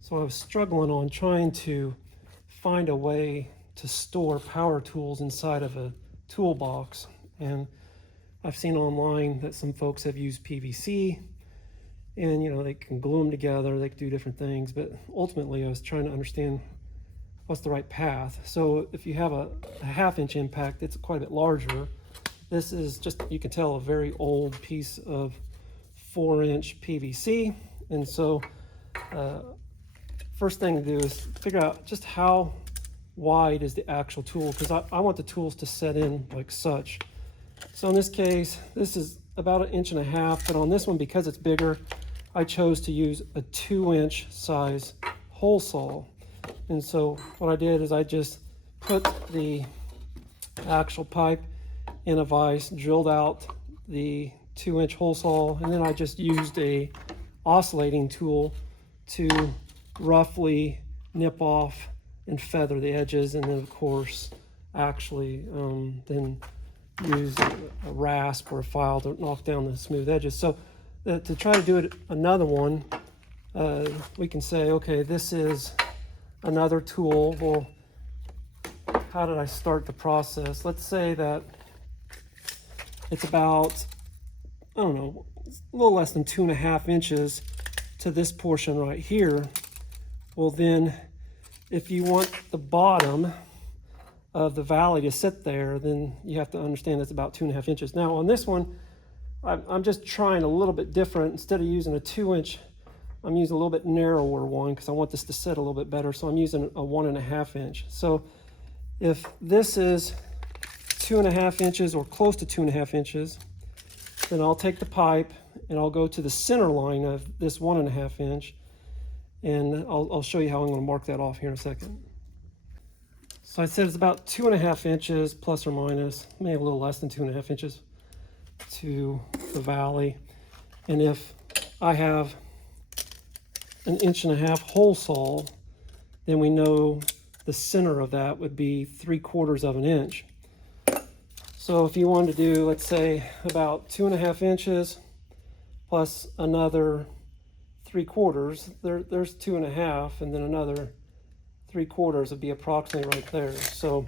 So I was struggling on trying to find a way to store power tools inside of a toolbox. And I've seen online that some folks have used PVC, and they can glue them together, they can do different things, but ultimately I was trying to understand what's the right path. So if you have a 1/2 inch impact, it's quite a bit larger. This is just, you can tell, a very old piece of 4-inch PVC. And so first thing to do is figure out just how wide is the actual tool, because I want the tools to set in like such. So in this case, this is about 1.5 inches, but on this one, because it's bigger, I chose to use a 2-inch size hole saw. And so what I did is I just put the actual pipe in a vise, drilled out the 2-inch hole saw, and then I just used a oscillating tool to roughly nip off and feather the edges, and then of course actually then use a rasp or a file to knock down the smooth edges. So to try to do it another one, we can say, okay, this is another tool. Well, how did I start the process? Let's say that it's about, I don't know, a little less than 2.5 inches to this portion right here. Well, then if you want the bottom of the valley to sit there, then you have to understand it's about 2.5 inches. Now on this one, I'm just trying a little bit different. Instead of using a 2-inch, I'm using a little bit narrower one because I want this to sit a little bit better. So I'm using a 1.5 inch. So if this is 2.5 inches or close to 2.5 inches, then I'll take the pipe and I'll go to the center line of this 1.5 inch, and I'll show you how I'm going to mark that off here in a second. So I said it's about 2.5 inches plus or minus, maybe a little less than 2.5 inches to the valley. And if I have 1.5 inch hole saw, then we know the center of that would be 3/4 of an inch. So if you wanted to do, let's say, about 2.5 inches plus another 3/4, there's 2.5, and then another 3/4 would be approximately right there. So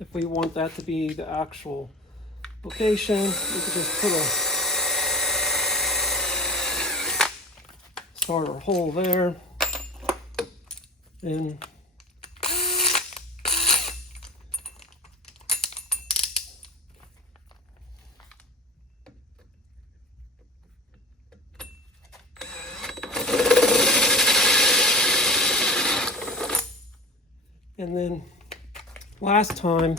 if we want that to be the actual location, we could just put a starter hole there, and then last time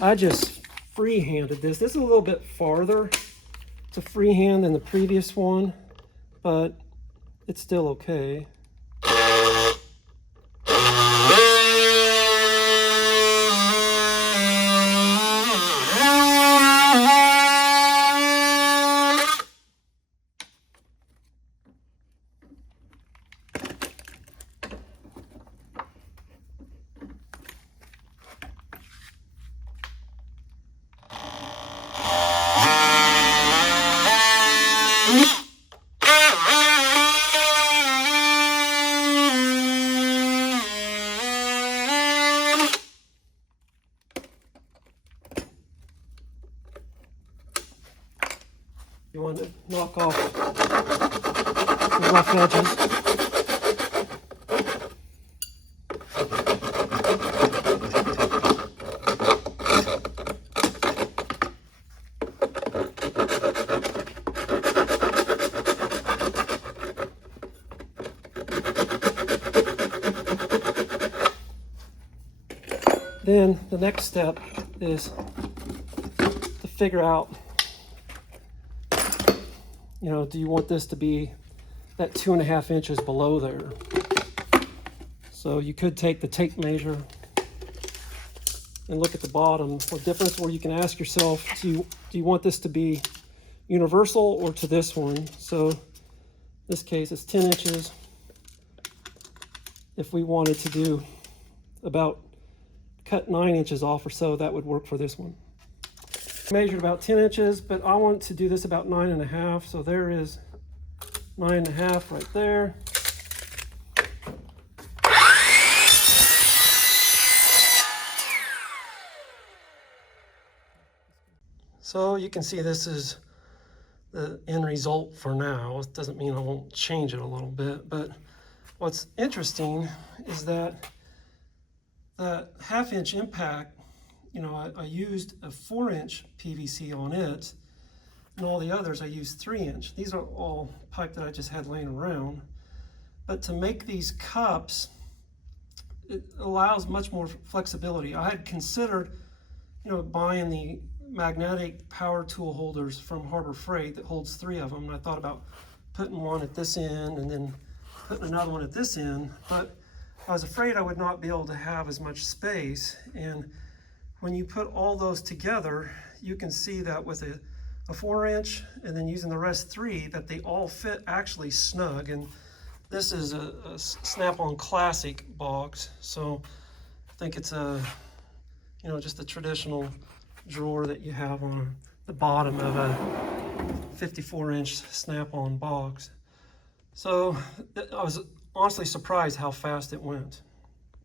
I just freehanded this. This is a little bit farther to freehand than the previous one, but it's still okay. You want to knock off the rough edges. Then the next step is to figure out, do you want this to be that 2.5 inches below there? So you could take the tape measure and look at the bottom or difference, where you can ask yourself, do you want this to be universal or to this one? So in this case, it's 10 inches. If we wanted to do cut 9 inches off or so, that would work for this one. Measured about 10 inches, but I want to do this about 9.5. So there is 9.5 right there. So you can see this is the end result for now. It doesn't mean I won't change it a little bit, but what's interesting is that that 1/2 inch impact, you know, I used a 4-inch PVC on it, and all the others I used 3-inch. These are all pipe that I just had laying around. But to make these cups, it allows much more flexibility. I had considered, you know, buying the magnetic power tool holders from Harbor Freight that holds 3 of them. And I thought about putting one at this end and then putting another one at this end, but I was afraid I would not be able to have as much space. And when you put all those together, you can see that with a 4-inch and then using the rest 3, that they all fit actually snug. And this is a Snap-on Classic box, so I think it's a, you know, just a traditional drawer that you have on the bottom of a 54-inch Snap-on box. So I was honestly surprised how fast it went.